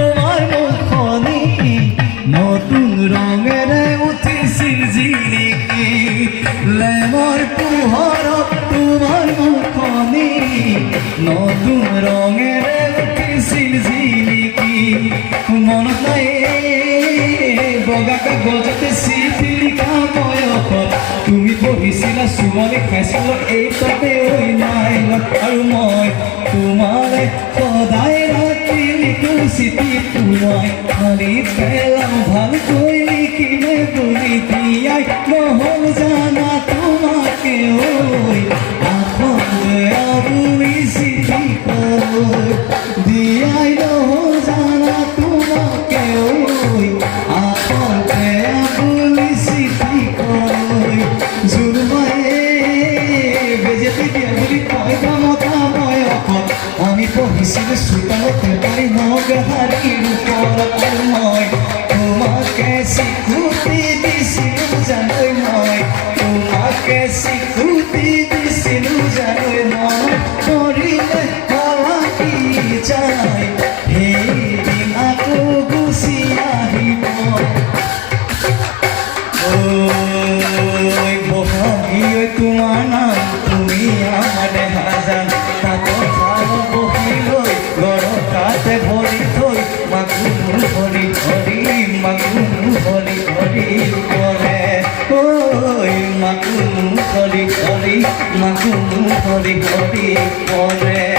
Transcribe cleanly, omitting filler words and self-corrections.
তোমার মুখনি নতুন ৰঙেৰে উঠিছিল জিলিকি লেমৰ পোহৰত তোমাৰ মুখনি নতুন ৰঙেৰে উঠিছিল জিলিকি মনত নাই বগা কাগজতে চিঠি লিখা বয়সত তুমি পঢ়িছিলা চুমনি খাইছিলো এই তাতে ঐ নাইলত আৰু মই তোমাৰে সদায় ৰাতি লিখো চিঠি মই খালি পেলাম ভালকৈ লিখিলে বুলি দিয়াই নহ'ল জানা তোমাকে ঐ আপনলৈ আপুনি চিঠি কৈ দিয়াই নহ'ল জানা তোমাকে ঐ আপনলৈ আপুনি চিঠি কৈ জোনবায়ে বেজেতি দিয়া বুলি কয় মতা বয়সত আমি পঢ়িছিলোঁ চোতালতে পাৰি নগাহাৰীৰ ওপৰত আৰু মই তোমাকে স্বীকৃতি দিছিলোঁ জানৈ মই তোমাকে স্বীকৃতি দিছিলোঁ জানৈ মই কৰিলে কালাকি যায় সেইদিন আকৌ গুচি আহিব বহাগী তোমাৰ নাম তুমি আমাৰ হাজান তাঁতৰ শাল বহি লৈ গৰকাতে ভৰি থৈ মাগুৰ ভৰি ধৰি মাগুৰ ভৰি ধৰি কৰে ঐ মাগুৰ ভৰি ধৰি মাগুৰ ভৰি ধৰি কৰে